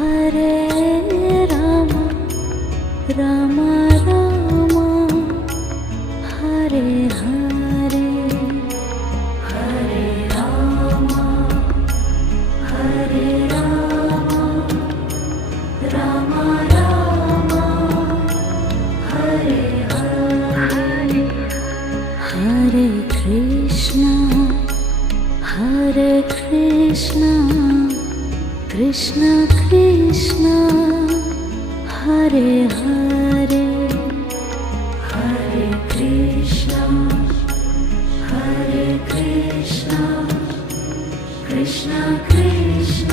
Hare Rama Rama Rama Hare Hare Hare Rama Hare Rama Rama Rama Hare Hare Hare Krishna Krishna Krishna Hare Hare Hare Krishna Krishna Krishna